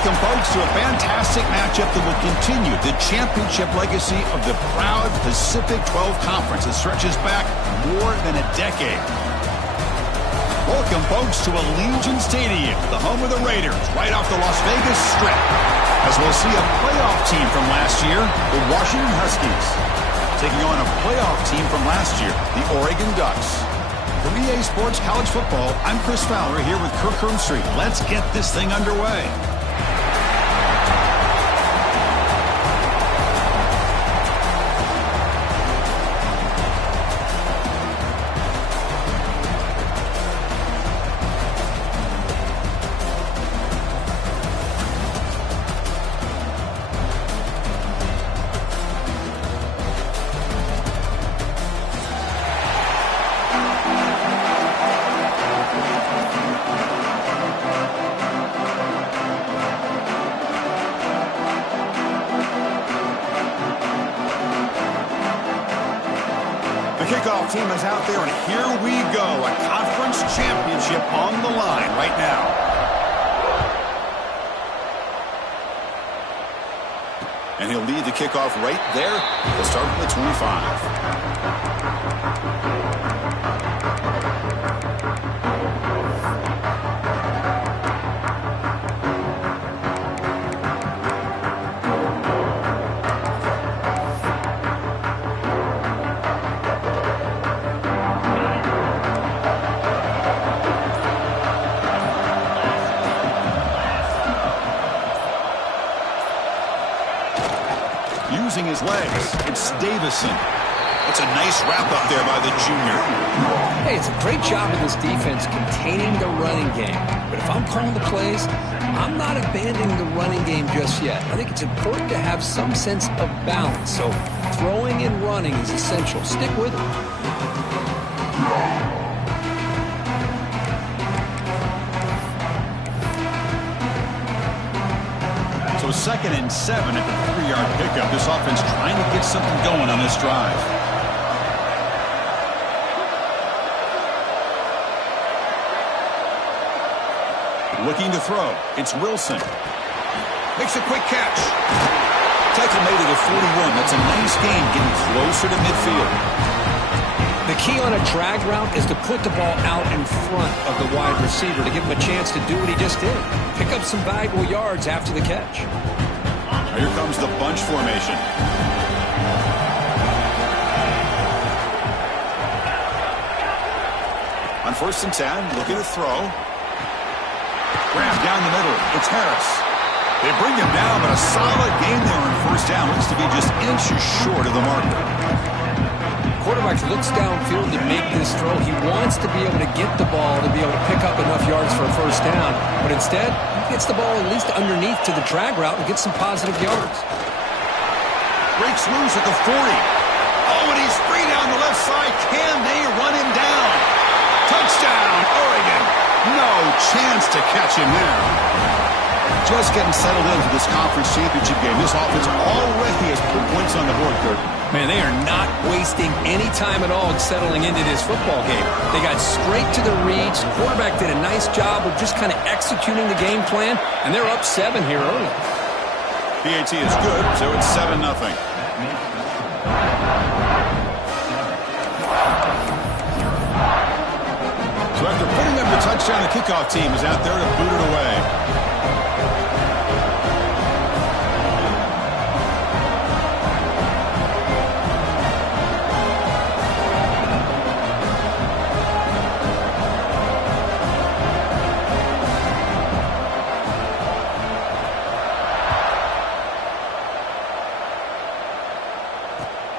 Welcome, folks, to a fantastic matchup that will continue the championship legacy of the proud Pacific 12 Conference that stretches back more than a decade. Welcome, folks, to Allegiant Stadium, the home of the Raiders, right off the Las Vegas Strip, as we'll see a playoff team from last year, the Washington Huskies, taking on a playoff team from last year, the Oregon Ducks. From EA Sports College Football, I'm Chris Fowler here with Kirk Herbstreit. Let's get this thing underway. Kickoff team is out there, and here we go. A conference championship on the line right now. And he'll lead the kickoff right there. He'll start at the 25. Using his legs, it's Davison. It's a nice wrap up there by the junior. Hey, it's a great job of this defense containing the running game. But if I'm calling the plays, I'm not abandoning the running game just yet. I think it's important to have some sense of balance. So throwing and running is essential. Stick with it. So 2nd and 7 at the 3-yard pickup. This offense trying to get something going on this drive. Looking to throw. It's Wilson. Makes a quick catch. Tackle made at the 41. That's a nice gain, getting closer to midfield. The key on a drag route is to put the ball out in front of the wide receiver to give him a chance to do what he just did. Pick up some valuable yards after the catch. Here comes the bunch formation. On 1st and 10, looking to throw. Grab down the middle. It's Harris. They bring him down, but a solid gain there on 1st down. Looks to be just inches short of the marker. Quarterback looks downfield to make this throw. He wants to be able to get the ball to be able to pick up enough yards for a 1st down, but instead, he gets the ball at least underneath to the drag route and gets some positive yards. Breaks loose at the 40. Oh, and he's free down the left side. Can they run him down? Touchdown, Oregon. No chance to catch him there. Just getting settled into this conference championship game. This offense already has put points on the board, Kurt. Man, they are not wasting any time at all settling into this football game. They got straight to the reads. The quarterback did a nice job of just kind of executing the game plan, and they're up 7 here early. PAT is good, so it's 7-0. So after putting up the touchdown, the kickoff team is out there to boot it away.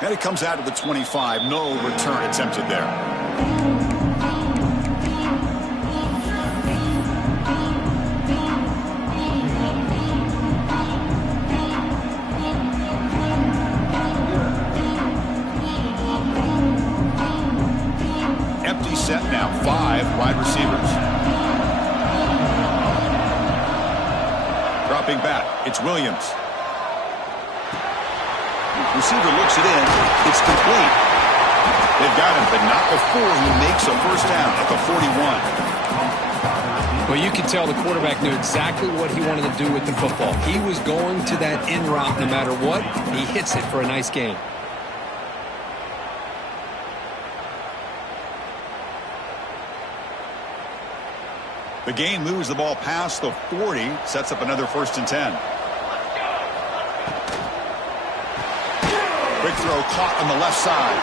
And it comes out to the 25. No return attempted there. Empty set now. 5 wide receivers. Dropping back. It's Williams. Receiver looks it in. It's complete. They've got him, but not before he makes a 1st down at the 41. Well, you can tell the quarterback knew exactly what he wanted to do with the football. He was going to that in route no matter what. He hits it for a nice gain. The gain moves the ball past the 40, sets up another 1st and 10. Quick throw caught on the left side.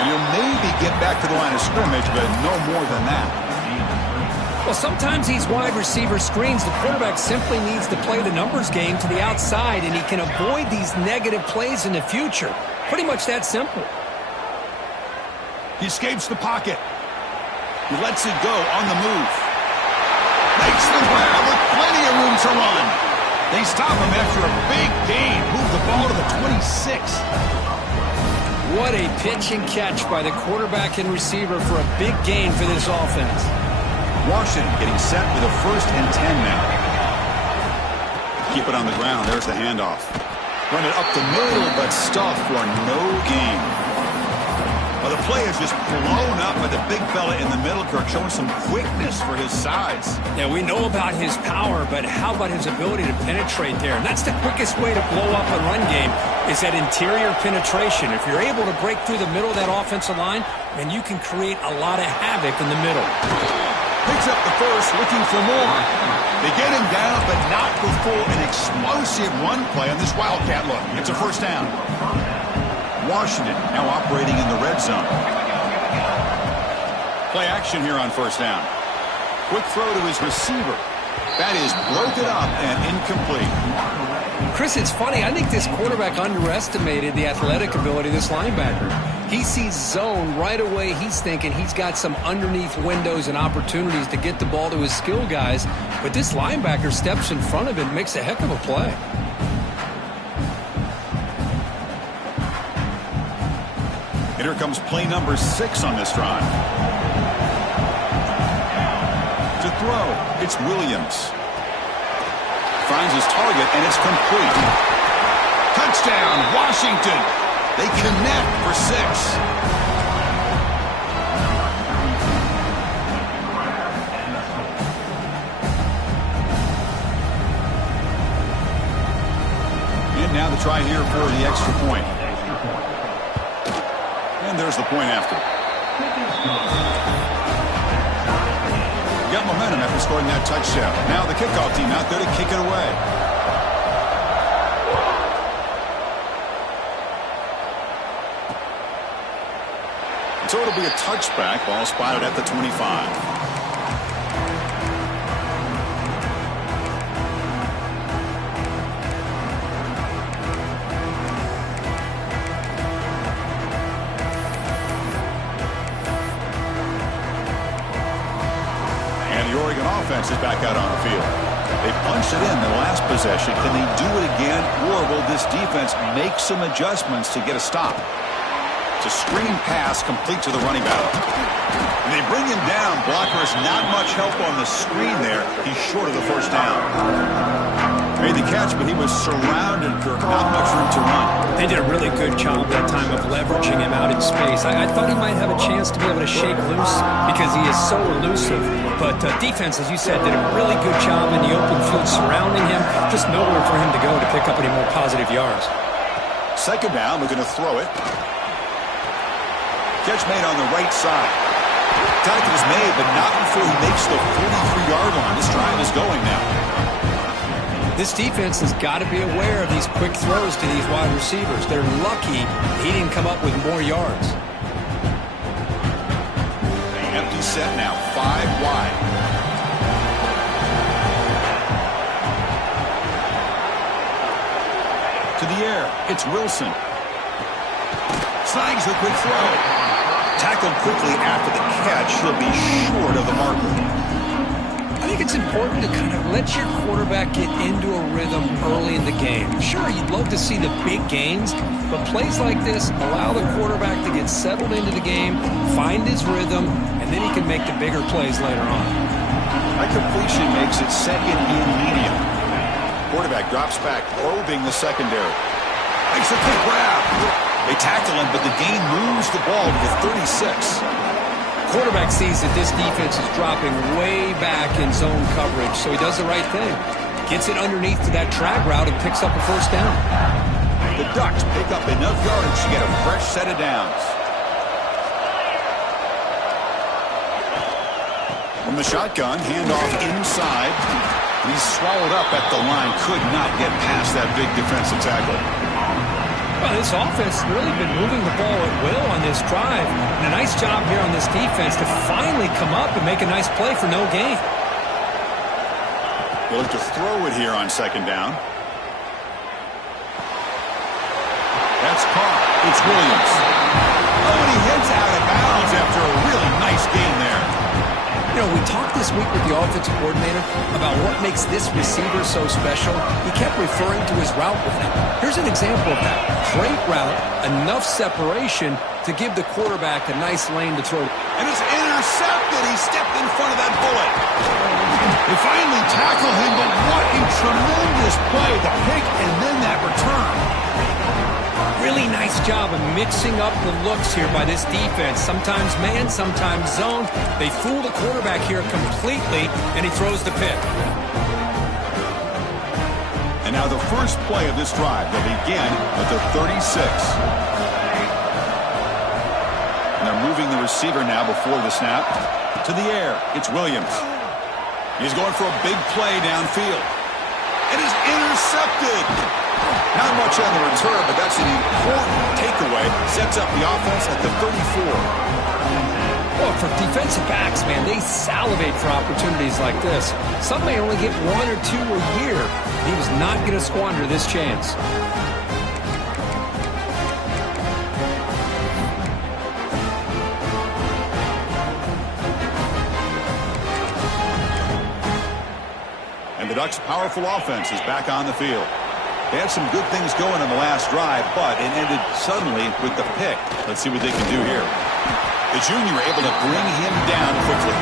And you'll maybe get back to the line of scrimmage, but no more than that. Well, sometimes these wide receiver screens, the quarterback simply needs to play the numbers game to the outside, and he can avoid these negative plays in the future. Pretty much that simple. He escapes the pocket. He lets it go on the move. Makes the grab with plenty of room to run. They stop him after a big gain. Move the ball to the 26. What a pitch and catch by the quarterback and receiver for a big gain for this offense. Washington getting set with a 1st and 10 now. Keep it on the ground. There's the handoff. Run it up the middle, but stuff for no gain. Well, the play is just blown up by the big fella in the middle, Kirk, showing some quickness for his size. Yeah, we know about his power, but how about his ability to penetrate there? And that's the quickest way to blow up a run game, is that interior penetration. If you're able to break through the middle of that offensive line, then you can create a lot of havoc in the middle. Picks up the 1st, looking for more. They get him down, but not before an explosive run play on this Wildcat look. It's a 1st down. Washington now operating in the red zone. Play action here on 1st down. Quick throw to his receiver. That is broken up and incomplete. Chris, it's funny. I think this quarterback underestimated the athletic ability of this linebacker. He sees zone right away. He's thinking he's got some underneath windows and opportunities to get the ball to his skill guys. But this linebacker steps in front of him and makes a heck of a play. Here comes play number 6 on this drive. To throw, it's Williams. Finds his target, and it's complete. Touchdown, Washington. They connect for 6. And now the try here for the extra point. And there's the point after. Got momentum after scoring that touchdown. Now the kickoff team out there to kick it away. So it'll be a touchback. Ball spotted at the 25. Offense is back out on the field. They punched it in the last possession. Can they do it again, or will this defense make some adjustments to get a stop? It's a screen pass complete to the running back. And they bring him down. Blockers not much help on the screen there. He's short of the 1st down. Made the catch, but he was surrounded, Kirk. Not much room to run. They did a really good job that time of leveraging him out in space. I thought he might have a chance to be able to shake loose because he is so elusive. But defense, as you said, did a really good job in the open field surrounding him. Just nowhere for him to go to pick up any more positive yards. 2nd down, we're going to throw it. Catch made on the right side. Tackle is made, but not before he makes the 43-yard line. This drive is going now. This defense has got to be aware of these quick throws to these wide receivers. They're lucky he didn't come up with more yards. Empty set now, 5 wide. To the air, it's Wilson. Snags the quick throw. Tackled quickly after the catch. He'll be short of the marker. I think it's important to kind of let your quarterback get into a rhythm early in the game. Sure, you'd love to see the big gains, but plays like this allow the quarterback to get settled into the game, find his rhythm, and then he can make the bigger plays later on. That completion makes it 2nd and medium. Quarterback drops back, probing the secondary. Makes a quick grab. They tackle him, but the gain moves the ball to the 36. quarterback sees that this defense is dropping way back in zone coverage, so he does the right thing. Gets it underneath to that drag route and picks up a first down. The Ducks pick up enough yardage to get a fresh set of downs. From the shotgun, handoff inside. He's swallowed up at the line. Could not get past that big defensive tackle. Well, this offense has really been moving the ball at will on this drive. And a nice job here on this defense to finally come up and make a nice play for no gain. They'll look to throw it here on second down. That's caught. It's Williams. Oh, and he heads out of bounds after a really nice gain there. You know, we talked this week with the offensive coordinator about what makes this receiver so special. He kept referring to his route with him. Here's an example of that. Great route, enough separation to give the quarterback a nice lane to throw. And it's intercepted. He stepped in front of that bullet. They finally tackle him, but what a tremendous play. The pick and then that return. Really nice job of mixing up the looks here by this defense. Sometimes man, sometimes zone. They fool the quarterback here completely, and he throws the pick. And now the first play of this drive will begin at the 36. And they're moving the receiver now before the snap. To the air, it's Williams. He's going for a big play downfield. It is intercepted. Not much on the return, but that's an important takeaway. Sets up the offense at the 34. Well, for defensive backs, man, they salivate for opportunities like this. Some may only get one or two a year. He was not going to squander this chance. And the Ducks' powerful offense is back on the field. They had some good things going in the last drive, but it ended suddenly with the pick. Let's see what they can do here. The junior able to bring him down quickly.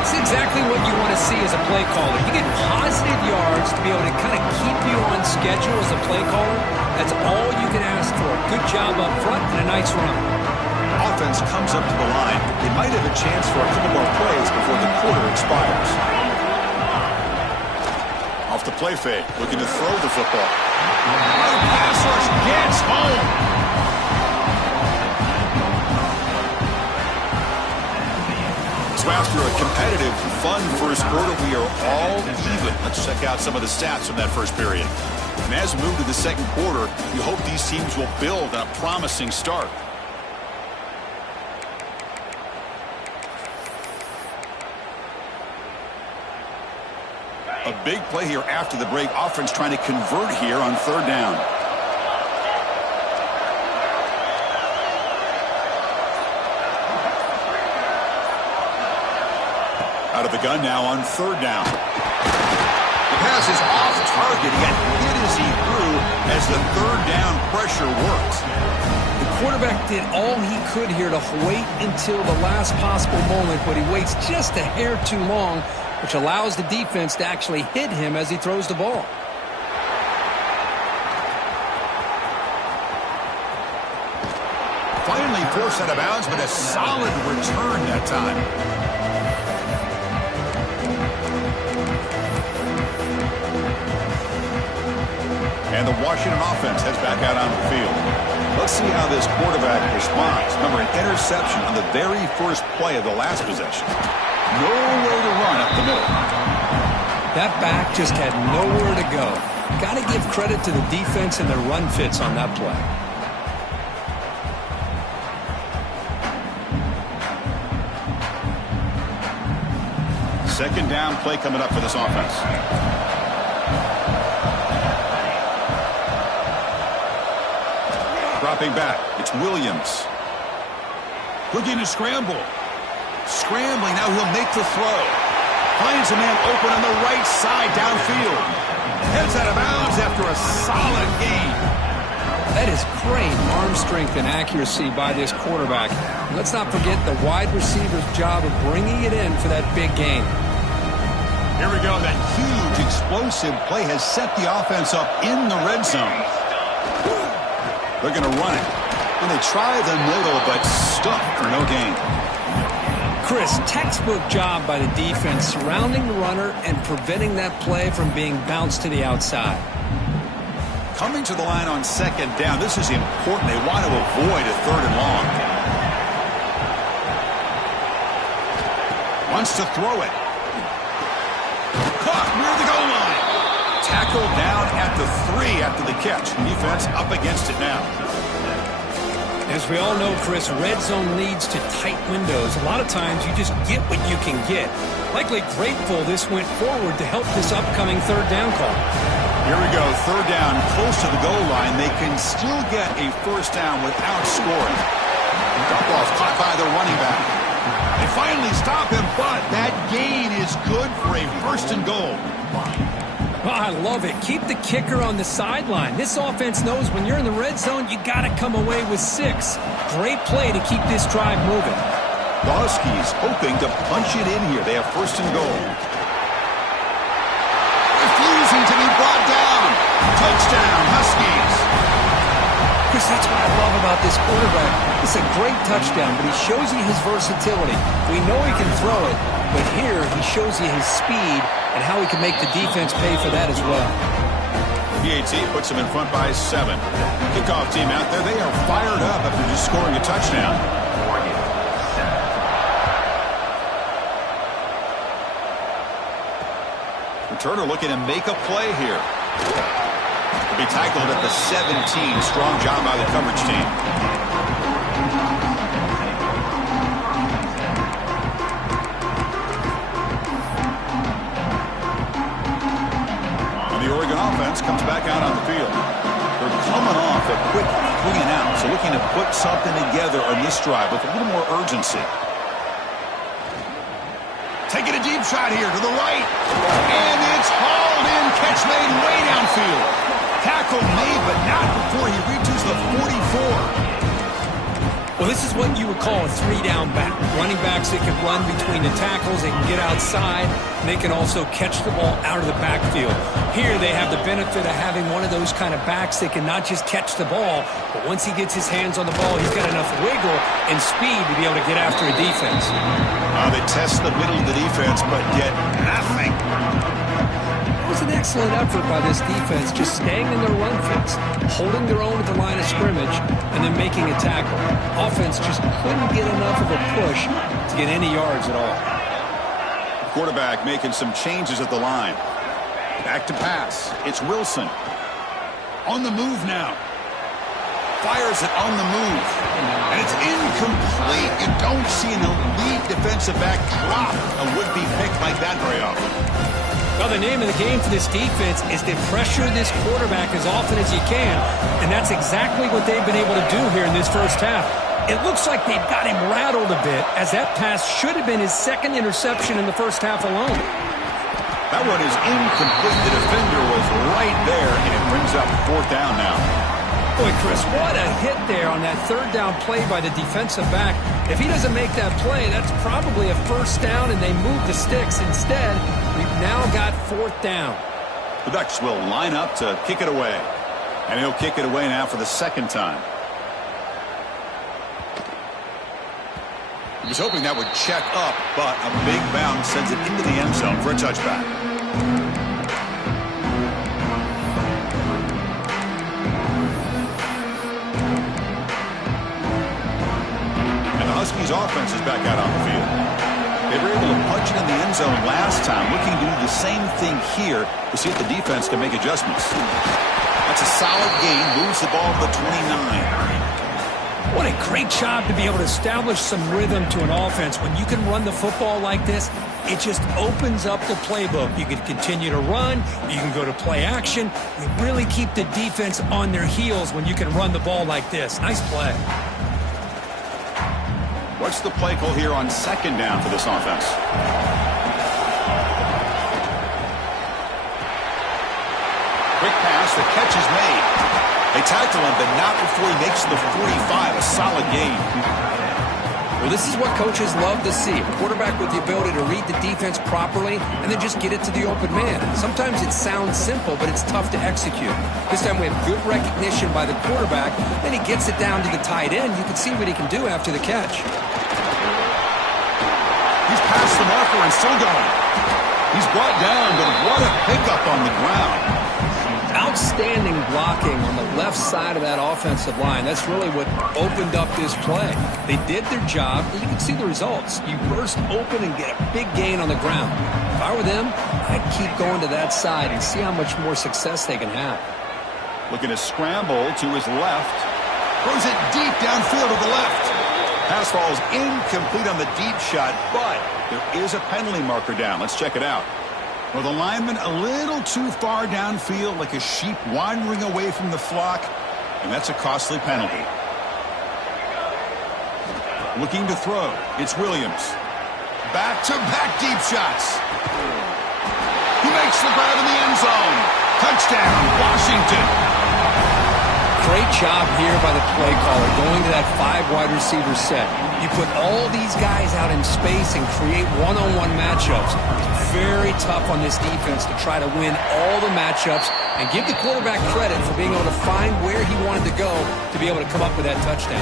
It's exactly what you want to see as a play caller. You get positive yards to be able to kind of keep you on schedule as a play caller. That's all you can ask for. Good job up front and a nice run. Offense comes up to the line. They might have a chance for a couple more plays before the quarter expires. Off the play fake, looking to throw the football. The pass rush gets home. So after a competitive, fun first quarter, we are all even. Let's check out some of the stats from that first period. And as we move to the second quarter, you hope these teams will build on a promising start. A big play here after the break. Offense trying to convert here on third down. Out of the gun now on third down. The pass is off target. He got hit as he threw as the third down pressure worked. The quarterback did all he could here to wait until the last possible moment, but he waits just a hair too long, which allows the defense to actually hit him as he throws the ball. Finally forced out of bounds, but a solid return that time. And the Washington offense heads back out on the field. Let's see how this quarterback responds. Remember, an interception on the very first play of the last possession. Nowhere to run up the middle. That back just had nowhere to go. Got to give credit to the defense and their run fits on that play. Second down play coming up for this offense. Dropping back, it's Williams. Looking to scramble. Scrambling, now he'll make the throw. Finds a man open on the right side downfield. Heads out of bounds after a solid gain. That is great arm strength and accuracy by this quarterback. Let's not forget the wide receiver's job of bringing it in for that big gain. Here we go. That huge explosive play has set the offense up in the red zone. They're going to run it. And they try the middle, but stuck for no gain. Chris, textbook job by the defense surrounding the runner and preventing that play from being bounced to the outside. Coming to the line on second down, this is important. They want to avoid a third and long. Wants to throw it. Caught near the goal line. Tackled down at the 3 after the catch. Defense up against it now. As we all know, Chris, red zone leads to tight windows. A lot of times you just get what you can get. Likely grateful this went forward to help this upcoming third down call. Here we go, third down, close to the goal line. They can still get a first down without scoring. Dump-off caught by the running back. They finally stop him, but that gain is good for a first and goal. Oh, I love it. Keep the kicker on the sideline. This offense knows when you're in the red zone, you got to come away with 6. Great play to keep this drive moving. The Huskies hoping to punch it in here. They have first and goal. Refusing to be brought down. Touchdown, Huskies. Chris, that's what I love about this quarterback. It's a great touchdown, but he shows you his versatility. We know he can throw it, but here he shows you his speed and how he can make the defense pay for that as well. PAT puts them in front by 7. Kickoff team out there, they are fired up after just scoring a touchdown. Returner looking to make a play here. Be tackled at the 17. Strong job by the coverage team. And the Oregon offense comes back out on the field. They're coming off a quick 3 and out, so looking to put something together on this drive with a little more urgency. Taking a deep shot here to the right. And it's hauled in. Catch made way downfield. Tackle made, but not before he reaches the 44. Well, this is what you would call a 3-down back. Running backs that can run between the tackles, they can get outside, and they can also catch the ball out of the backfield. Here they have the benefit of having one of those kind of backs that can not just catch the ball, but once he gets his hands on the ball, he's got enough wiggle and speed to be able to get after a defense. They test the middle of the defense, but get nothing. It was an excellent effort by this defense, just staying in their run fits, holding their own at the line of scrimmage, and then making a tackle. Offense just couldn't get enough of a push to get any yards at all. Quarterback making some changes at the line. Back to pass. It's Wilson. On the move now. Fires it on the move. And it's incomplete. You don't see an elite defensive back drop a would-be pick like that very often. Well, the name of the game for this defense is to pressure this quarterback as often as you can, and that's exactly what they've been able to do here in this first half. It looks like they've got him rattled a bit, as that pass should have been his 2nd interception in the first half alone. That one is incomplete. The defender was right there, and it brings up 4th down now. Boy, Chris, what a hit there on that 3rd down play by the defensive back. If he doesn't make that play, that's probably a first down, and they move the sticks. Instead, we've now got 4th down. The Ducks will line up to kick it away. And he'll kick it away now for the 2nd time. He was hoping that would check up, but a big bounce sends it into the end zone for a touchback. Huskies offense is back out on the field. They were able to punch it in the end zone last time, looking to do the same thing here to see if the defense can make adjustments. That's a solid gain, moves the ball to the 29. What a great job to be able to establish some rhythm to an offense. When you can run the football like this, it just opens up the playbook. You can continue to run, you can go to play action. You really keep the defense on their heels when you can run the ball like this. Nice play. What's the play call here on 2nd down for this offense? Quick pass, the catch is made. They tackle him, but not before he makes the 45, a solid gain. Well, this is what coaches love to see. A quarterback with the ability to read the defense properly and then just get it to the open man. Sometimes it sounds simple, but it's tough to execute. This time we have good recognition by the quarterback. Then he gets it down to the tight end. You can see what he can do after the catch. past the marker and still going. He's brought down, but what a pickup on the ground. Outstanding blocking on the left side of that offensive line. That's really what opened up this play. They did their job, and you can see the results. You burst open and get a big gain on the ground. If I were them, I'd keep going to that side and see how much more success they can have. Looking to scramble to his left. Throws it deep downfield to the left. Pass falls incomplete on the deep shot, but there is a penalty marker down. Let's check it out. Well, the lineman a little too far downfield, like a sheep wandering away from the flock, and that's a costly penalty. Looking to throw. It's Williams. Back-to-back deep shots. He makes the grab in the end zone. Touchdown, Washington. Great job here by the play caller going to that 5 wide receiver set. You put all these guys out in space and create one-on-one matchups. It's very tough on this defense to try to win all the matchups and give the quarterback credit for being able to find where he wanted to go to be able to come up with that touchdown.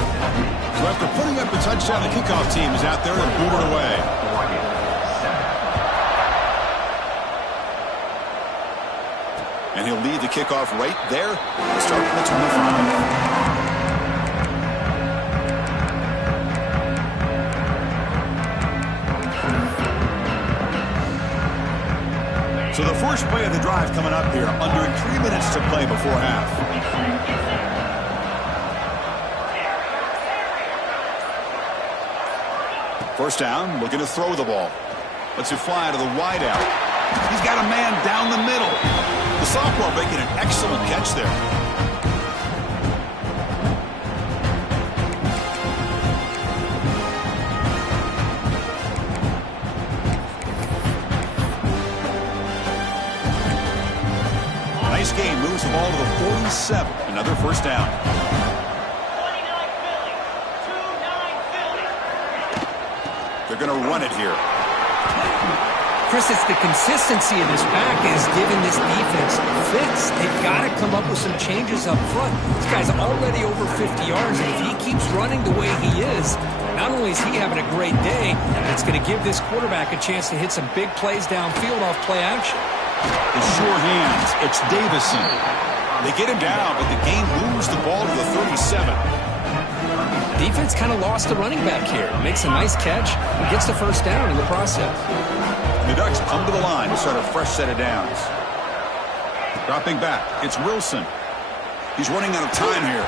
So after putting up the touchdown, the kickoff team is out there and moving away. And he'll lead the kickoff right there. We'll start from the 25. So the first play of the drive coming up here. Under 3 minutes to play before half. First down, looking to throw the ball. Lets it fly to the wide out. He's got a man down the middle. The sophomore making an excellent catch there. Nice game, moves the ball to the 47. Another first down. They're going to run it here. Chris, it's the consistency of this pack is giving this defense fits. They've got to come up with some changes up front. This guy's already over 50 yards, and if he keeps running the way he is, not only is he having a great day, it's going to give this quarterback a chance to hit some big plays downfield off play action. The sure hands, it's Davison. They get him down, but the game moves the ball to the 37. Defense kind of lost the running back here. Makes a nice catch and gets the first down in the process. The Ducks come to the line to start a fresh set of downs. Dropping back, it's Wilson. He's running out of time here.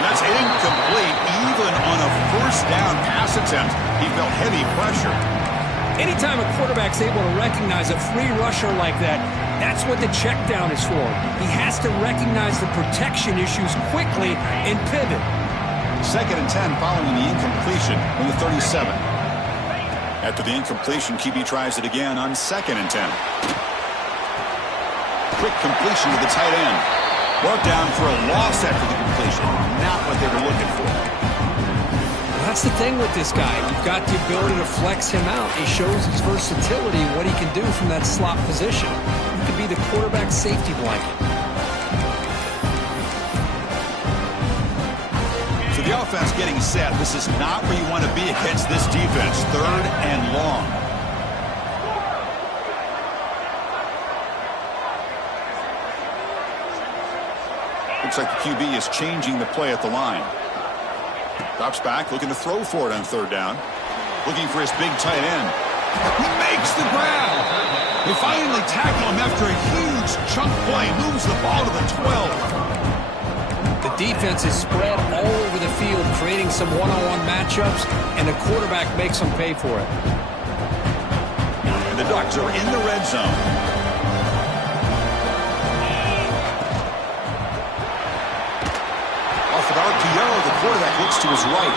That's incomplete. Even on a first down pass attempt, he felt heavy pressure. Anytime a quarterback's able to recognize a free rusher like that, that's what the check down is for. He has to recognize the protection issues quickly and pivot. 2nd and 10 following the incompletion from the 37. After the incompletion, QB tries it again on 2nd and 10. Quick completion to the tight end. Brought down for a loss after the completion. Not what they were looking for. Well, that's the thing with this guy. You've got the ability to flex him out. He shows his versatility and what he can do from that slot position. He could be the quarterback safety blanket. So the offense getting set. This is not where you want to be against this defense. 3rd and long. Looks like the QB is changing the play at the line. Drops back, looking to throw for it on 3rd down. Looking for his big tight end. He makes the grab. They finally tackle him after a huge chunk play. Moves the ball to the 12. The defense is spread all over the field, creating some one-on-one matchups, and the quarterback makes them pay for it. And the Ducks are in the red zone. Off an RPO, the quarterback looks to his right.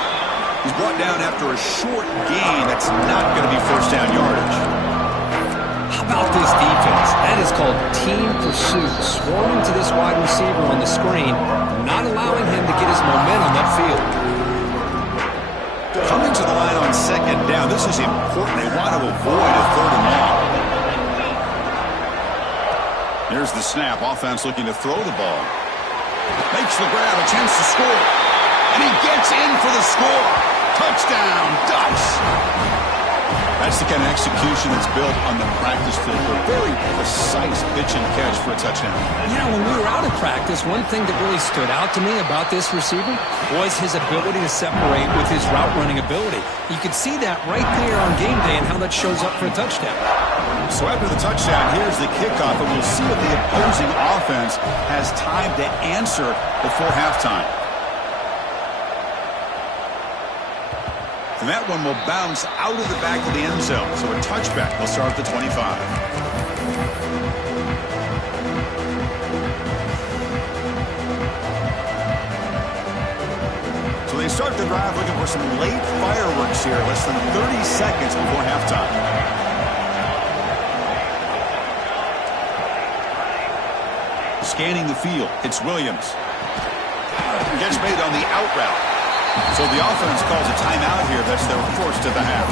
He's brought down after a short gain. That's not going to be first down yardage. How about this defense? That is called team pursuit. Swarming to this wide receiver on the screen, not allowing him to get his momentum upfield. Coming to the line on 2nd down. This is important. They want to avoid a 3rd and long. There's the snap. Offense looking to throw the ball. Makes the grab. A chance to score. And he gets in for the score. Touchdown, Ducks. That's the kind of execution that's built on the practice field. A very precise pitch and catch for a touchdown. Yeah, when we were out of practice, one thing that really stood out to me about this receiver was his ability to separate with his route running ability. You could see that right there on game day and how that shows up for a touchdown. So after the touchdown, here's the kickoff, and we'll see if the opposing offense has time to answer before halftime. And that one will bounce out of the back of the end zone. So a touchback will start at the 25. So they start the drive looking for some late fireworks here. Less than 30 seconds before halftime. Scanning the field, it's Williams. Gets made on the out route. So the offense calls a timeout here. That's their first of the half.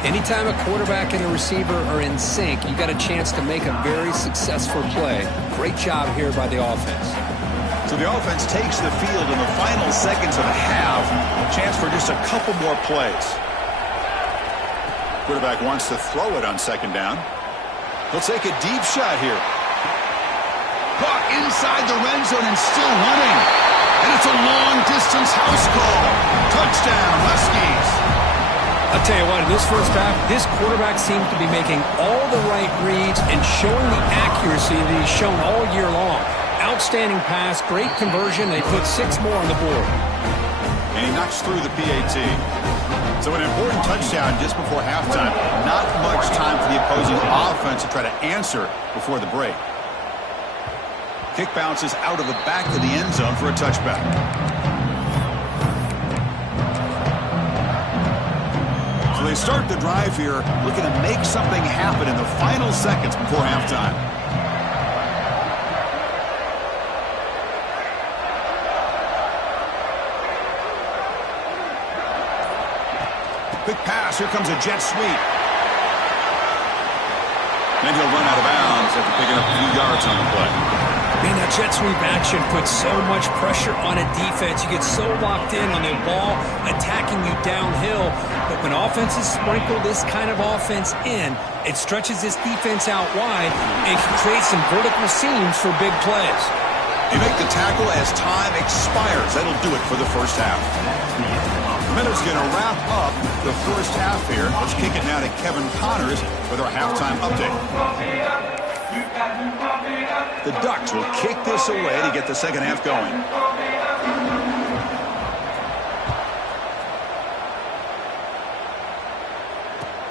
Anytime a quarterback and a receiver are in sync, you got a chance to make a very successful play. Great job here by the offense. So the offense takes the field in the final seconds of the half. Chance for just a couple more plays. Quarterback wants to throw it on second down. He'll take a deep shot here. Caught inside the red zone and still running. And it's a long-distance house call. Touchdown, Huskies. I'll tell you what, in this first half, this quarterback seems to be making all the right reads and showing the accuracy that he's shown all year long. Outstanding pass, great conversion. They put 6 more on the board. And he knocks through the PAT. So an important touchdown just before halftime. Not much time for the opposing offense to try to answer before the break. Kick bounces out of the back of the end zone for a touchback. So they start the drive here, looking to make something happen in the final seconds before halftime. Quick pass, here comes a jet sweep. Then he'll run out of bounds after picking up a few yards on the play. Man, that jet sweep action puts so much pressure on a defense. You get so locked in on the ball attacking you downhill. But when offenses sprinkle this kind of offense in, it stretches this defense out wide and can create some vertical seams for big plays. You make the tackle as time expires. That'll do it for the first half. Miller's going to wrap up the first half here. Let's kick it now to Kevin Connors with our halftime update. The Ducks will kick this away to get the second half going.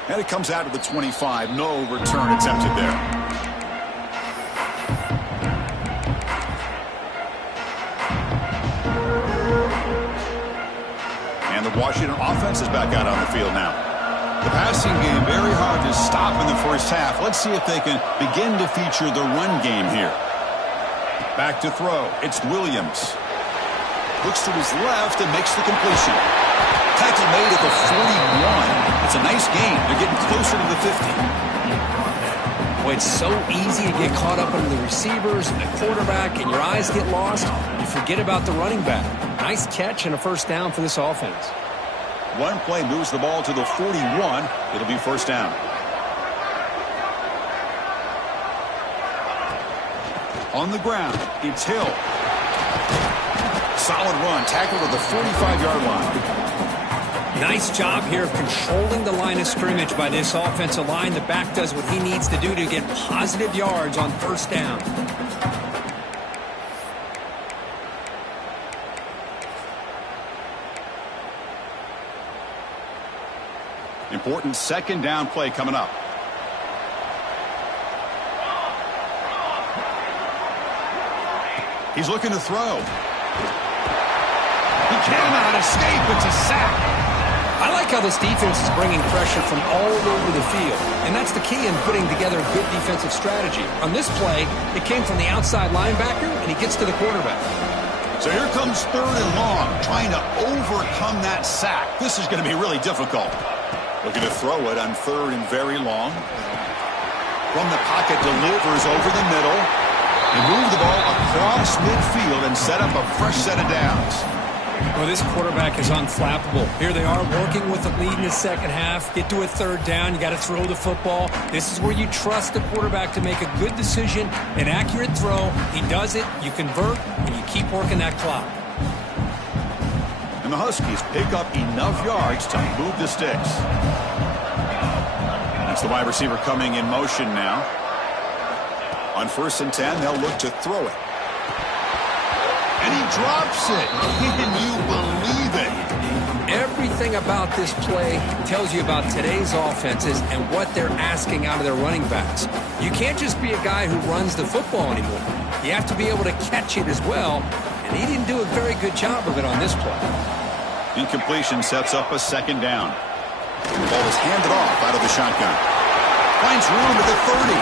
And it comes out to the 25. No return attempted there. And the Washington offense is back out on the field now. The passing game very hard to stop in the first half. Let's see if they can begin to feature the run game here. Back to throw. It's Williams. Looks to his left and makes the completion. Tackle made at the 41. It's a nice gain. They're getting closer to the 50. Boy, it's so easy to get caught up in the receivers and the quarterback, and your eyes get lost. You forget about the running back. Nice catch and a first down for this offense. One play moves the ball to the 41. It'll be first down. On the ground, it's Hill. Solid run, tackled at the 45-yard line. Nice job here of controlling the line of scrimmage by this offensive line. The back does what he needs to do to get positive yards on first down. Important second down play coming up. He's looking to throw. He cannot escape. It's a sack. I like how this defense is bringing pressure from all over the field. And that's the key in putting together a good defensive strategy. On this play, it came from the outside linebacker, and he gets to the quarterback. So here comes third and long, trying to overcome that sack. This is going to be really difficult. Looking to throw it on third and very long. From the pocket, delivers over the middle. And move the ball across midfield and set up a fresh set of downs. Well, this quarterback is unflappable. Here they are working with the lead in the second half. Get to a third down. You got to throw the football. This is where you trust the quarterback to make a good decision, an accurate throw. He does it. You convert, and you keep working that clock. And the Huskies pick up enough yards to move the sticks. That's the wide receiver coming in motion now. On 1st and 10, they'll look to throw it. And he drops it. Can you believe it? Everything about this play tells you about today's offenses and what they're asking out of their running backs. You can't just be a guy who runs the football anymore. You have to be able to catch it as well, and he didn't do a very good job of it on this play. Incompletion sets up a 2nd down. The ball is handed off out of the shotgun. Finds room at the 30.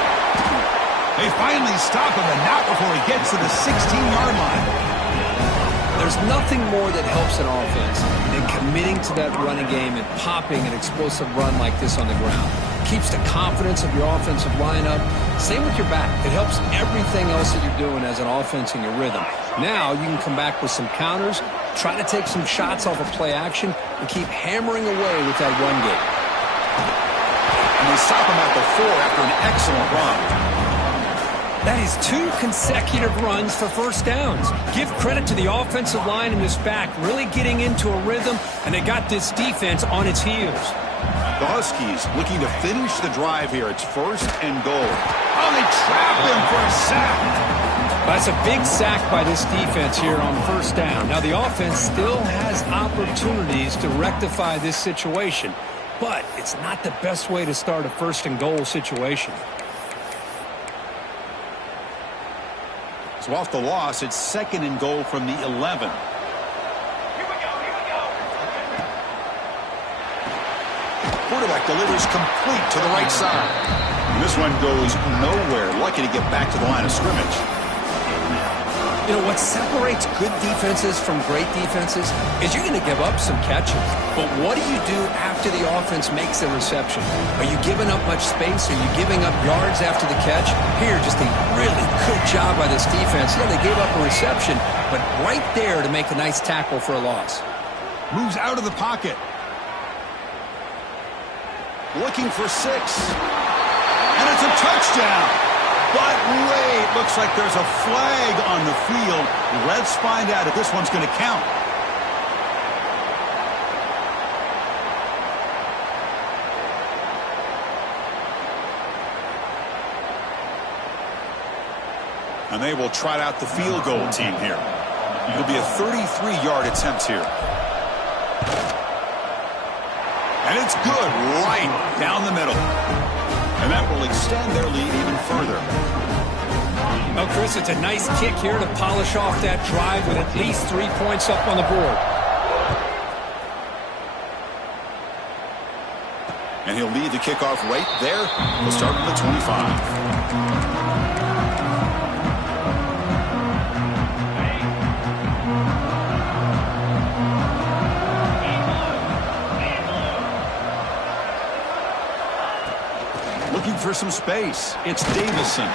They finally stop him, and not before he gets to the 16-yard line. There's nothing more that helps an offense than committing to that running game and popping an explosive run like this on the ground. Keeps the confidence of your offensive lineup. Same with your back. It helps everything else that you're doing as an offense in your rhythm. Now you can come back with some counters, try to take some shots off of play action, and keep hammering away with that run game. And they stop him at the 4 after an excellent run. That is 2 consecutive runs for first downs. Give credit to the offensive line in this back, really getting into a rhythm, and they got this defense on its heels. The Huskies looking to finish the drive here. It's 1st and goal. Oh, they trap him for a sack. That's a big sack by this defense here on 1st down. Now, the offense still has opportunities to rectify this situation, but it's not the best way to start a 1st and goal situation. So off the loss, it's 2nd and goal from the 11. Quarterback delivers complete to the right side. And this one goes nowhere. Lucky to get back to the line of scrimmage. You know, what separates good defenses from great defenses is you're going to give up some catches. But what do you do after the offense makes the reception? Are you giving up much space? Are you giving up yards after the catch? Here, just a really good job by this defense. Yeah, they gave up a reception, but right there to make a nice tackle for a loss. Moves out of the pocket. Looking for 6. And it's a touchdown. But wait, looks like there's a flag on the field. Let's find out if this one's going to count. And they will trot out the field goal team here. It'll be a 33-yard attempt here. And it's good right down the middle. And that will extend their lead even further. Well, Chris, it's a nice kick here to polish off that drive with at least 3 points up on the board. And he'll lead the kickoff right there. We'll start from the 25. For some space. It's Davison.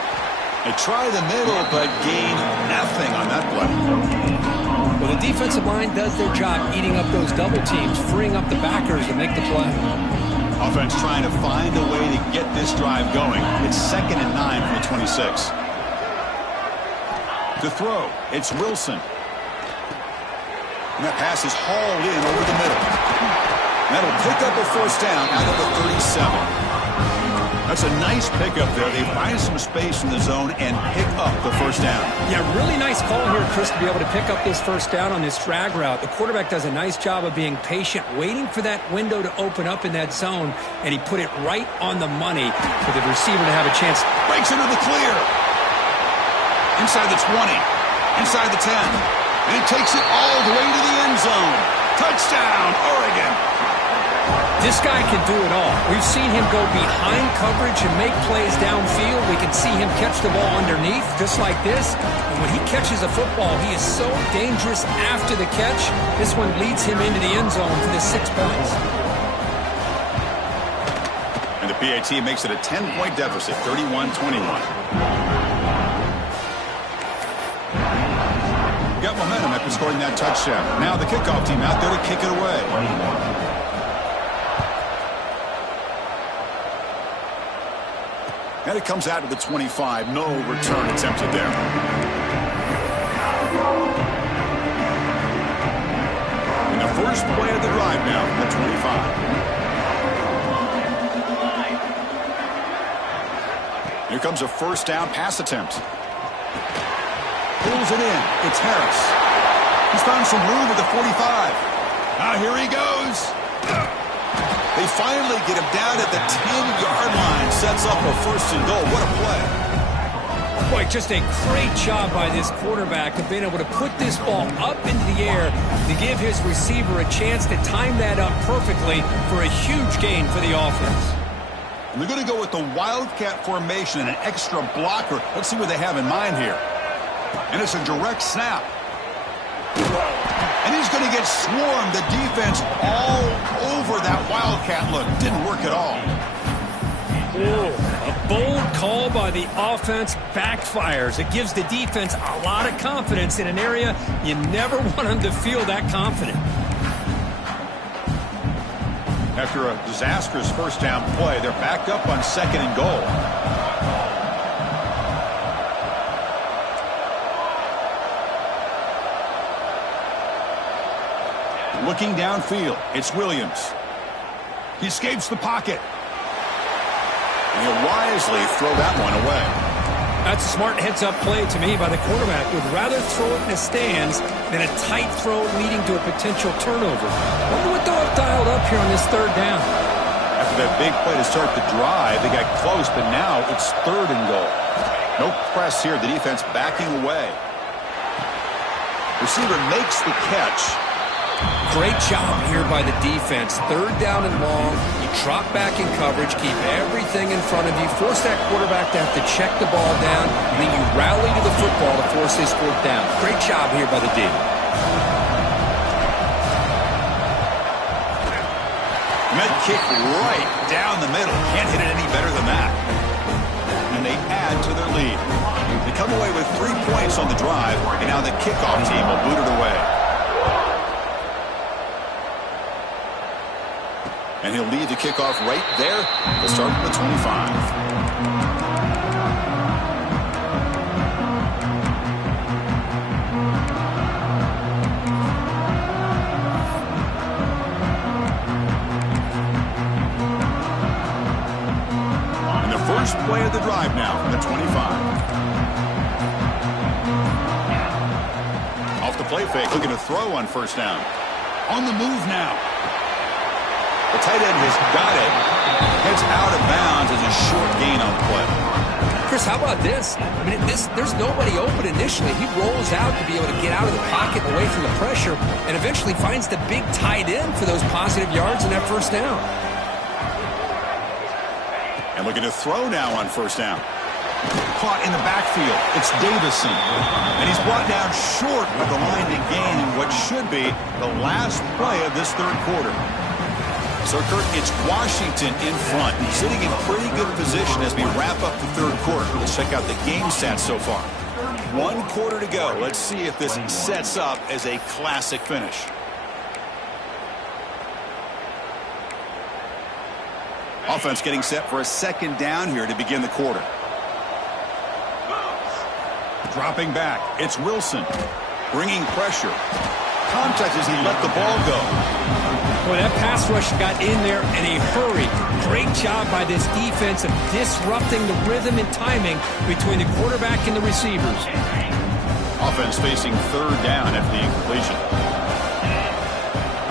They try the middle, but gain nothing on that play. Well, the defensive line does their job eating up those double teams, freeing up the backers to make the play. Offense trying to find a way to get this drive going. It's 2nd and 9 from the 26. To throw, it's Wilson. And that pass is hauled in over the middle. And that'll pick up a 1st down out of the 37. That's a nice pickup there. They find some space in the zone and pick up the 1st down. Yeah, really nice call here, Chris, to be able to pick up this 1st down on this drag route. The quarterback does a nice job of being patient, waiting for that window to open up in that zone, and he put it right on the money for the receiver to have a chance. Breaks into the clear. Inside the 20. Inside the 10. And he takes it all the way to the end zone. Touchdown, Oregon. This guy can do it all. We've seen him go behind coverage and make plays downfield. We can see him catch the ball underneath, just like this. And when he catches a football, he is so dangerous after the catch. This one leads him into the end zone for the 6 points. And the PAT makes it a 10-point deficit, 31-21. got momentum after scoring that touchdown. Now the kickoff team out there to kick it away. And it comes out to the 25. No return attempted there. And the first play of the drive now from the 25. Here comes a first down pass attempt. Pulls it in. It's Harris. He's found some room at the 45. Now here he goes. They finally get him down at the 10-yard line. Sets up a first and goal. What a play. Boy, just a great job by this quarterback of being able to put this ball up into the air to give his receiver a chance to time that up perfectly for a huge gain for the offense. And they're going to go with the Wildcat formation and an extra blocker. Let's see what they have in mind here. And it's a direct snap. And he's going to get swarmed. The defense all over that Wildcat look. Didn't work at all. A bold call by the offense backfires. It gives the defense a lot of confidence in an area you never want them to feel that confident. After a disastrous first down play, they're backed up on second and goal. Looking downfield, it's Williams. He escapes the pocket. And he'll wisely throw that one away. That's a smart heads-up play to me by the quarterback. Would rather throw it in the stands than a tight throw leading to a potential turnover. Wonder what they'll have dialed up here on this third down. After that big play to start the drive, they got close, but now it's third and goal. No press here. The defense backing away. Receiver makes the catch. Great job here by the defense. Third down and long. You drop back in coverage, keep everything in front of you, force that quarterback to have to check the ball down, and then you rally to the football to force this fourth down. Great job here by the D. Med kick right down the middle. Can't hit it any better than that. And they add to their lead. They come away with 3 points on the drive, and now the kickoff team will boot it away. And he'll lead the kickoff right there. We'll start from the 25. And the first play of the drive now from the 25. Off the play fake, looking to throw on first down. On the move now. The tight end has got it. Heads out of bounds as a short gain on the play. Chris, how about this? I mean, there's nobody open initially. He rolls out to be able to get out of the pocket away from the pressure and eventually finds the big tight end for those positive yards in that first down. And looking to throw now on first down. Caught in the backfield. It's Davison. And he's brought down short with the line to gain in what should be the last play of this third quarter. So, Kurt, it's Washington in front, sitting in pretty good position as we wrap up the third quarter. Let's check out the game stats so far. 1 quarter to go. Let's see if this sets up as a classic finish. Offense getting set for a second down here to begin the quarter. Dropping back, it's Wilson. Bringing pressure. Contact as he let the ball go. Boy, that pass rush got in there in a hurry. Great job by this defense of disrupting the rhythm and timing between the quarterback and the receivers. Offense facing third down after the incompletion.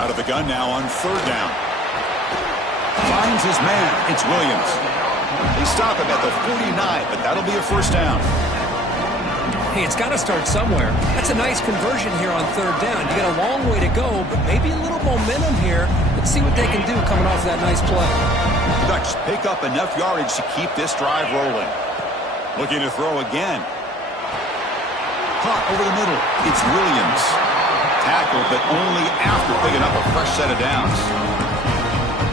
Out of the gun now on third down. Finds his man. It's Williams. They stop him at the 49, but that'll be a first down. Hey, it's got to start somewhere. That's a nice conversion here on third down. You got a long way to go, but maybe a little momentum here. Let's see what they can do coming off that nice play. The Ducks pick up enough yardage to keep this drive rolling. Looking to throw again. Caught over the middle. It's Williams. Tackled, but only after picking up a fresh set of downs.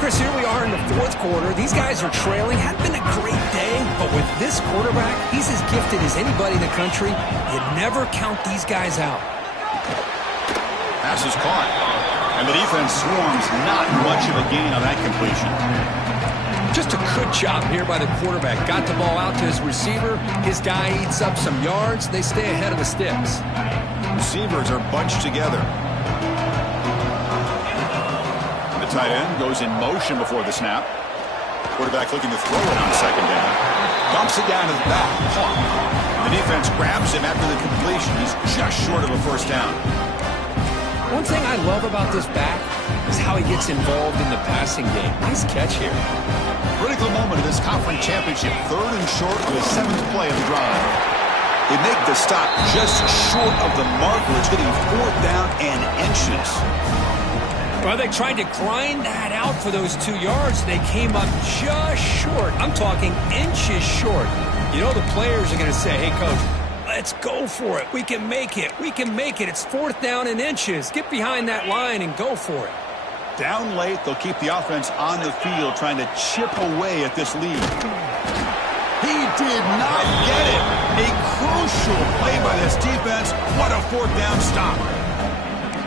Chris, here we are in the fourth quarter. These guys are trailing. Hadn't been a great day, but with this quarterback, he's as gifted as anybody in the country. You never count these guys out. Pass is caught. And the defense swarms. Not much of a gain on that completion. Just a good job here by the quarterback. Got the ball out to his receiver. His guy eats up some yards. They stay ahead of the sticks. Receivers are bunched together. The tight end goes in motion before the snap. Quarterback looking to throw it on second down. Dumps it down to the back. The defense grabs him after the completion. He's just short of a first down. One thing I love about this back is how he gets involved in the passing game. Nice catch here. Critical moment of this conference championship. 3rd and short of the 7th play of the drive. They make the stop just short of the marker. It's getting 4th down and inches. Well, they tried to grind that out for those 2 yards. They came up just short. I'm talking inches short. You know the players are going to say, hey, coach, let's go for it. We can make it. We can make it. It's 4th down and inches. Get behind that line and go for it. Down late, they'll keep the offense on the field trying to chip away at this lead. He did not get it. A crucial play by this defense. What a 4th down stop.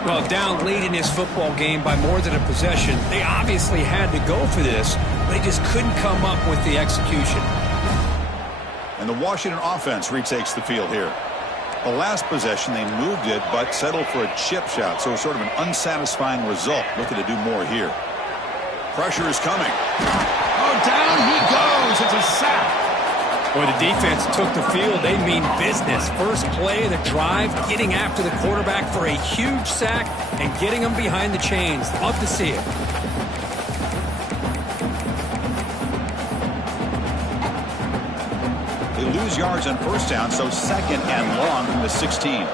Well, down late in this football game by more than a possession, they obviously had to go for this. They just couldn't come up with the execution. And the Washington offense retakes the field here. The last possession, they moved it, but settled for a chip shot, so sort of an unsatisfying result. Looking to do more here. Pressure is coming. Oh, down he goes. It's a sack. Boy, the defense took the field. They mean business. First play of the drive, getting after the quarterback for a huge sack and getting him behind the chains. Love to see it. They lose yards on first down, so 2nd and long from the 16.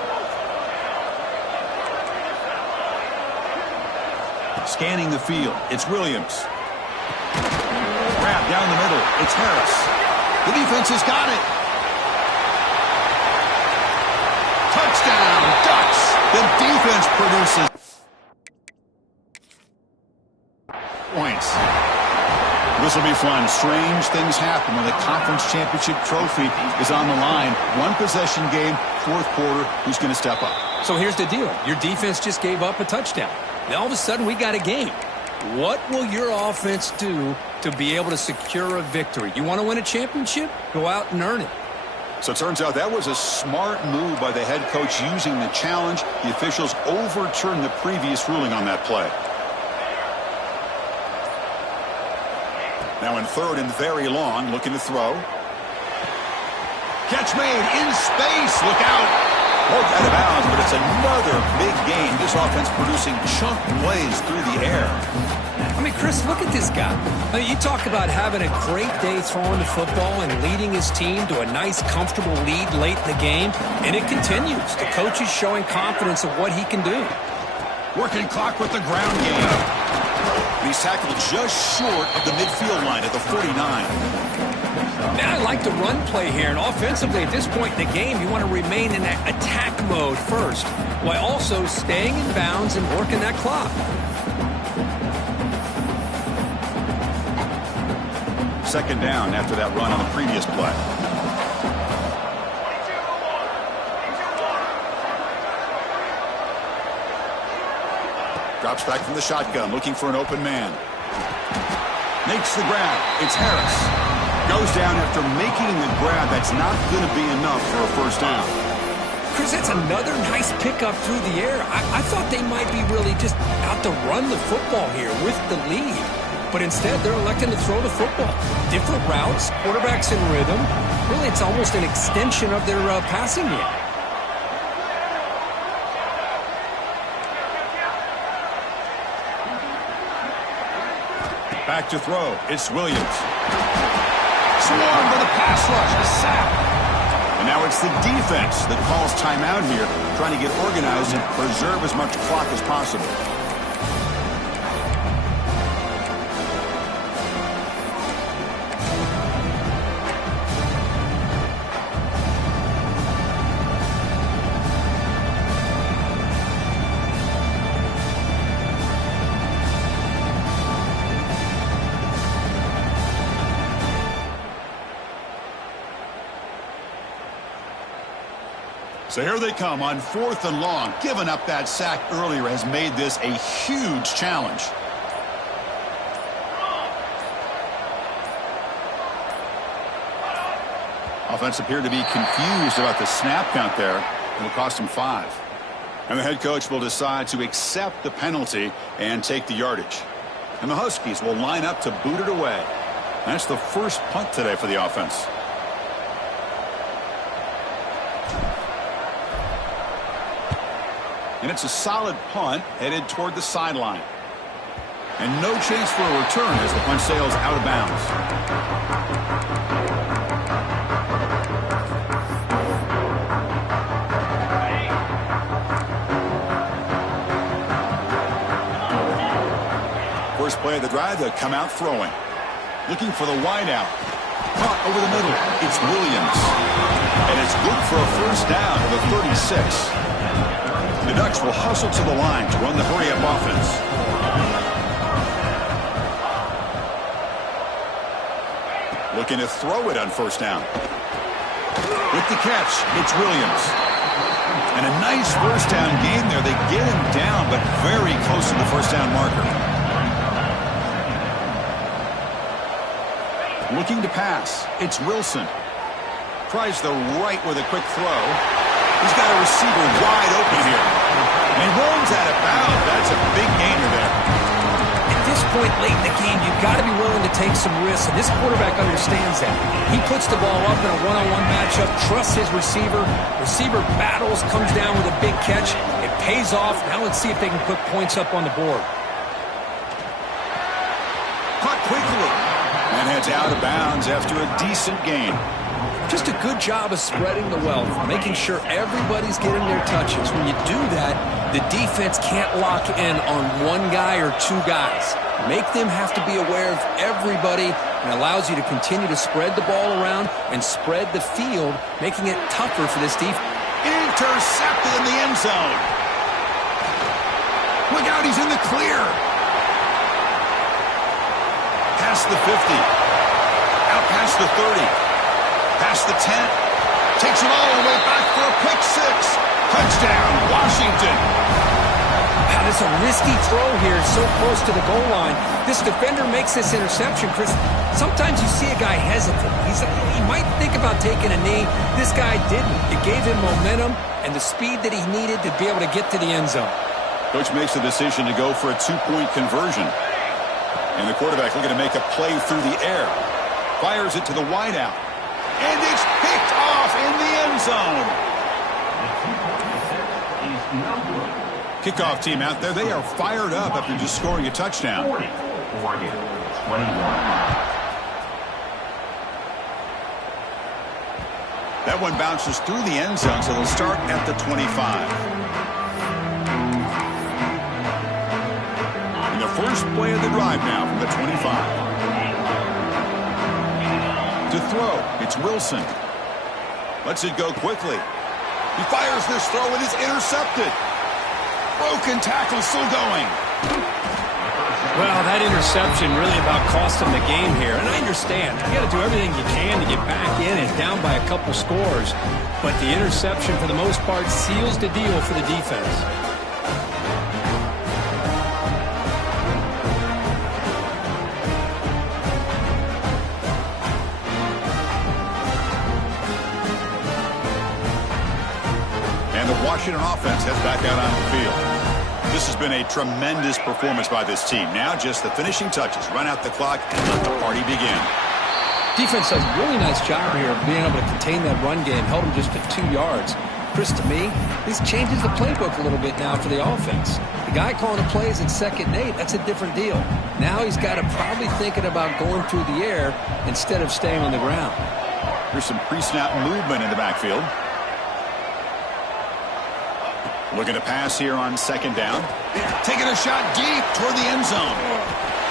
Scanning the field, it's Williams. Grab down the middle, it's Harris. The defense has got it. Touchdown, Ducks. The defense produces points. This will be fun. Strange things happen when the conference championship trophy is on the line. One possession game, 4th quarter. Who's going to step up? So here's the deal. Your defense just gave up a touchdown. Now all of a sudden we got a game. What will your offense do to be able to secure a victory? You want to win a championship? Go out and earn it. So it turns out that was a smart move by the head coach using the challenge. The officials overturned the previous ruling on that play. Now in 3rd and very long, looking to throw. Catch made in space. Look out. Poked out of bounds, but it's another big game. This offense producing chunk plays through the air. I mean, Chris, look at this guy. I mean, you talk about having a great day throwing the football and leading his team to a nice, comfortable lead late in the game, and it continues. The coach is showing confidence of what he can do. Working clock with the ground game. He's tackled just short of the midfield line at the 49. Now I like the run play here, and offensively at this point in the game, you want to remain in that attack mode first, while also staying in bounds and working that clock. 2nd down after that run on the previous play. Drops back from the shotgun, looking for an open man. Makes the grab. It's Harris. Goes down after making the grab. That's not going to be enough for a first down. Chris, that's another nice pickup through the air. I thought they might be really just out to run the football here with the lead. But instead, they're electing to throw the football. Different routes, quarterbacks in rhythm. Really, it's almost an extension of their passing game. Back to throw. It's Williams. Swarmed for the pass rush. A sack. And now it's the defense that calls timeout here, trying to get organized and preserve as much clock as possible. So here they come on 4th and long. Giving up that sack earlier has made this a huge challenge. Offense appeared to be confused about the snap count there. It will cost him 5. And the head coach will decide to accept the penalty and take the yardage. And the Huskies will line up to boot it away. That's the first punt today for the offense. And it's a solid punt headed toward the sideline. And no chance for a return as the punt sails out of bounds. First play of the drive, they'll come out throwing. Looking for the wideout. Caught over the middle. It's Williams. And it's good for a first down to the 36. The Ducks will hustle to the line to run the hurry-up offense. Looking to throw it on first down. With the catch, it's Williams. And a nice first down gain there. They get him down, but very close to the first down marker. Looking to pass, it's Wilson. Tries the right with a quick throw. He's got a receiver wide open here. And he rolls out of bounds. That's a big gainer there. At this point late in the game, you've got to be willing to take some risks, and this quarterback understands that. He puts the ball up in a one-on-one matchup, trusts his receiver. Receiver battles, comes down with a big catch. It pays off. Now let's see if they can put points up on the board. Caught quickly. And heads out of bounds after a decent gain. Just a good job of spreading the wealth, making sure everybody's getting their touches. When you do that, the defense can't lock in on one guy or two guys. Make them have to be aware of everybody, and allows you to continue to spread the ball around and spread the field, making it tougher for this defense. Intercepted in the end zone. Look out, he's in the clear. Past the 50. Out past the 30. Past the 10. Takes it all the way back for a pick six. Touchdown, Washington. Wow, this is a risky throw here, so close to the goal line. This defender makes this interception, Chris. Sometimes you see a guy hesitant. He might think about taking a knee. This guy didn't. It gave him momentum and the speed that he needed to be able to get to the end zone. Coach makes the decision to go for a two-point conversion. And the quarterback looking to make a play through the air. Fires it to the wideout. And it's picked off in the end zone. Kickoff team out there. They are fired up after just scoring a touchdown. 21. That one bounces through the end zone, so they'll start at the 25. And the first play of the drive now from the 25. To throw, it's Wilson. Lets it go quickly. He fires this throw and is intercepted. Broken tackle still going. Well, that interception really about cost him the game here. And I understand. You got to do everything you can to get back in and down by a couple scores. But the interception, for the most part, seals the deal for the defense. Washington offense heads back out on the field. This has been a tremendous performance by this team. Now just the finishing touches. Run out the clock and let the party begin. Defense does a really nice job here of being able to contain that run game. Held them just at 2 yards. Chris, to me, this changes the playbook a little bit now for the offense. The guy calling the plays at 2nd and 8, that's a different deal. Now he's got to probably thinking about going through the air instead of staying on the ground. There's some pre-snap movement in the backfield. Looking to pass here on 2nd down. Taking a shot deep toward the end zone.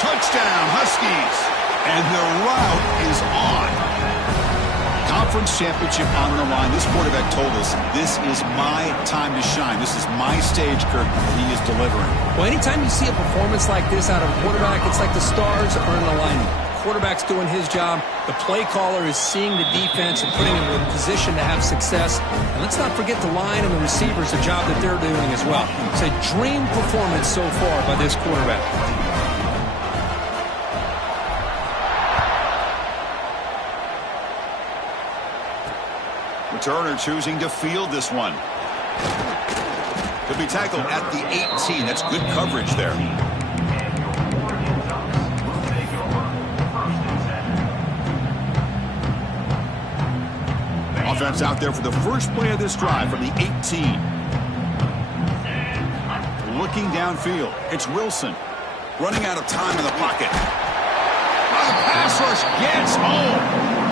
Touchdown, Huskies. And the route is on. Conference championship on the line. This quarterback told us, this is my time to shine. This is my stage, Kirk. He is delivering. Well, anytime you see a performance like this out of a quarterback, it's like the stars are in alignment. quarterback's doing his job. The play caller is seeing the defense and putting him in a position to have success. And let's not forget the line and the receivers, the job that they're doing as well. It's a dream performance so far by this quarterback. Returner choosing to field this one. Could be tackled at the 18. That's good coverage there. Offense out there for the first play of this drive from the 18. Looking downfield. It's Wilson. Running out of time in the pocket. Oh, the pass rush gets home.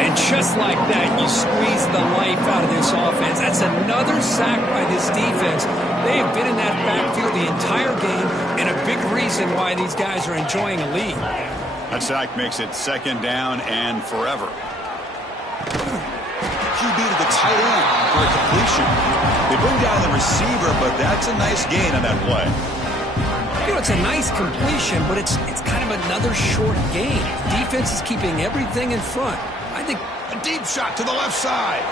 And just like that, you squeeze the life out of this offense. That's another sack by this defense. They have been in that backfield the entire game, and a big reason why these guys are enjoying a lead. That sack makes it second down and forever. QB to the tight end for a completion. They bring down the receiver, but that's a nice gain on that play. You know, it's a nice completion, but it's kind of another short gain. Defense is keeping everything in front. I think a deep shot to the left side.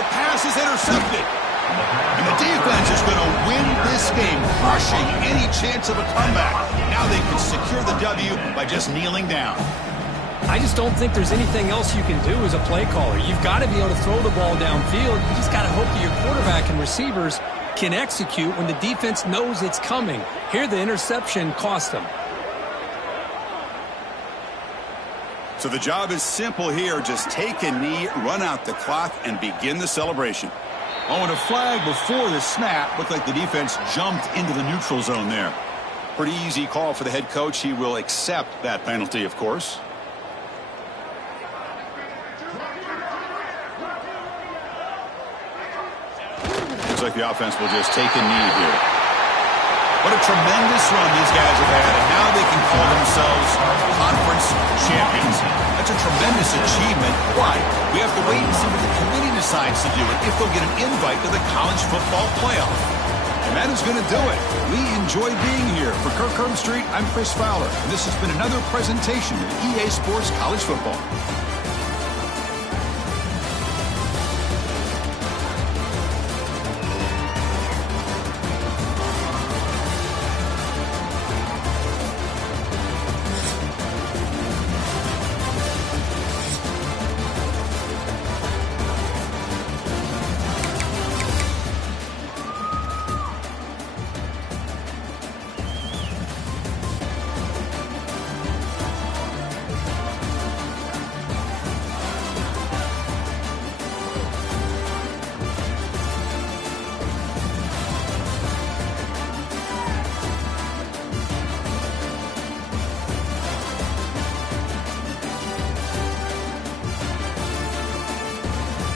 The pass is intercepted. And the defense is going to win this game, crushing any chance of a comeback. Now they can secure the W by just kneeling down. I just don't think there's anything else you can do as a play caller. You've got to be able to throw the ball downfield. You just got to hope that your quarterback and receivers can execute when the defense knows it's coming. Here, the interception cost them. So the job is simple here. Just take a knee, run out the clock, and begin the celebration. Oh, and a flag before the snap. Looked like the defense jumped into the neutral zone there. Pretty easy call for the head coach. He will accept that penalty, of course. Looks like the offense will just take a knee here. What a tremendous run these guys have had, and now they can call themselves conference champions. That's a tremendous achievement. Why? We have to wait and see what the committee decides to do and if they'll get an invite to the college football playoff. And that is going to do it. We enjoy being here. For Kirk Street, I'm Chris Fowler, and this has been another presentation of EA Sports College Football.